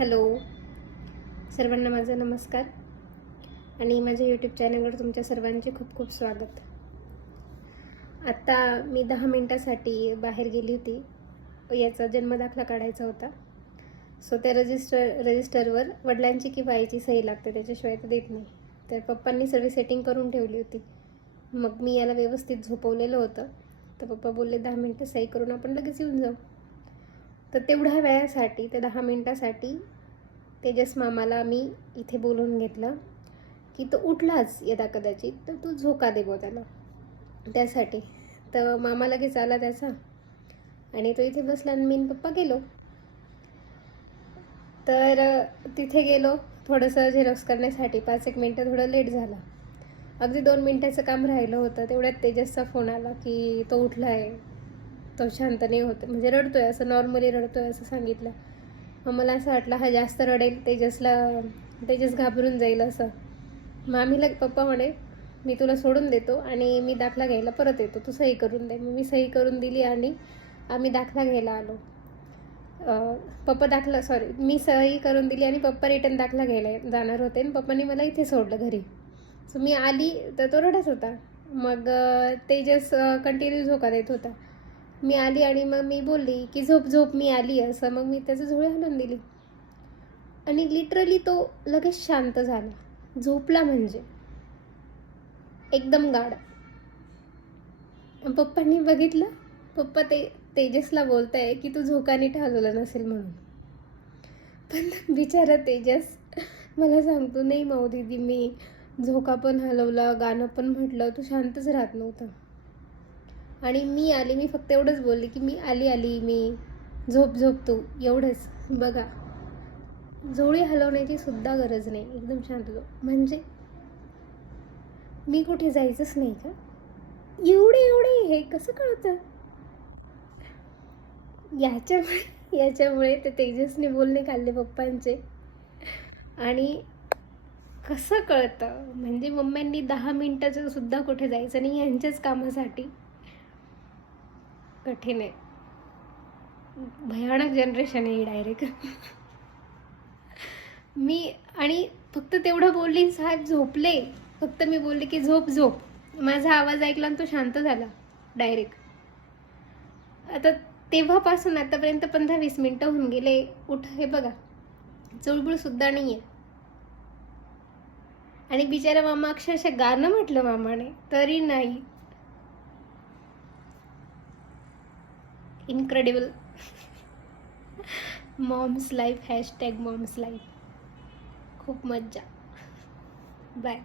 Hello सर्वांना, माझा नमस्कार आणि माझ्या यूट्यूब चॅनलवर तुमच्या सर्वांचे खूप खूप स्वागत. आत्ता मी 10 मिनटासाठी बाहेर गेली होती. याचा जन्मदाखला काढायचा होता. सो त्या रजिस्टरवर वडिलांची किंवा आईची सही लागते, त्याच्याशिवाय तर देत नाही. तर पप्पांनी सर्व सेटिंग करून ठेवली होती. मग मी याला व्यवस्थित झोपवलेलं होतं. तर पप्पा बोलले 10 मिनटं सही करून आपण लगेच येऊन जाऊ. तर तेवढ्या वेळासाठी, त्या 10 मिनटासाठी तेजस मामाला मी इथे बोलवून घेतलं की तो उठलाच यदा कदाचित, तर तू झोका दे गो त्याला. त्यासाठी तर मामा लगेच आला त्याचा, आणि तो इथे बसला आणि मी आणि पप्पा गेलो. तर तिथे गेलो थोडंसं झेरॉक्स करण्यासाठी. 5-1 मिनटं थोडं लेट झाला. अगदी 2 मिनटाचं काम राहिलं होतं. तेवढ्यात तेजसचा फोन आला की तो उठला आहे, तो शांत नाही होत, म्हणजे रडतोय, असं नॉर्मली रडतोय असं सांगितलं. मग मला असं वाटलं हा जास्त रडेल, तेजस घाबरून जाईल असं. मग आम्ही पप्पा म्हणे मी तुला सोडून देतो आणि मी दाखला घ्यायला परत येतो, तू सही करून दे. मग मी सही करून दिली आणि आम्ही दाखला घ्यायला आलो. मी सही करून दिली आणि पप्पा रिटर्न दाखला घ्यायला जाणार होते आणि पप्पांनी मला इथे सोडलं घरी. सो मी आली तर तो रडत होता. मग तेजस कंटिन्यू झोका देत होता. मी आली आणि मग मी बोलली की झोप झोप मी आली असं. मग मी त्याचं झोळी हलवून दिली आणि लिटरली तो लगेच शांत झाला, झोपला, म्हणजे एकदम गाढ. पप्पांनी बघितलं, पप्पा तेजसला बोलताय की तू झोका नीट हलवला नसेल म्हणून. पण बिचारा तेजस मला सांगतो, नाही माऊ दीदी, मी झोका पण हलवला, गाणं पण म्हटलं, तू शांतच राहत नव्हतं. आणि मी फक्त एवढंच बोलले की मी आली मी झोप तू, एवढंच. बघा, झोळी हलवण्याची सुद्धा गरज नाही, एकदम शांत झोप. म्हणजे मी कुठे जायचंच नाही का? एवढे हे कसं कळतं? याच्यामुळे ते तेजसने बोलणे काढले पप्पांचे. आणि कसं कळतं म्हणजे मम्म्यांनी 10 मिनिटाचं सुद्धा कुठे जायचं नाही यांच्याच कामासाठी. कठीण आहे, भयानक जनरेशन आहे ही डायरेक्ट. आणि फक्त तेवढं बोलली, साहेब झोपले. फक्त मी बोलले की झोप. माझा आवाज ऐकला आणि तो शांत झाला डायरेक्ट. आता तेव्हापासून आतापर्यंत 15-20 मिनिटं होऊन गेले. उठ, हे बघा, चुळबुळ सुद्धा नाहीये. आणि बिचारा मामा अक्षरशः गाणं म्हटलं मामाने तरी नाही. Incredible. Moms life, #moms life. खूप मज्जा. बाय.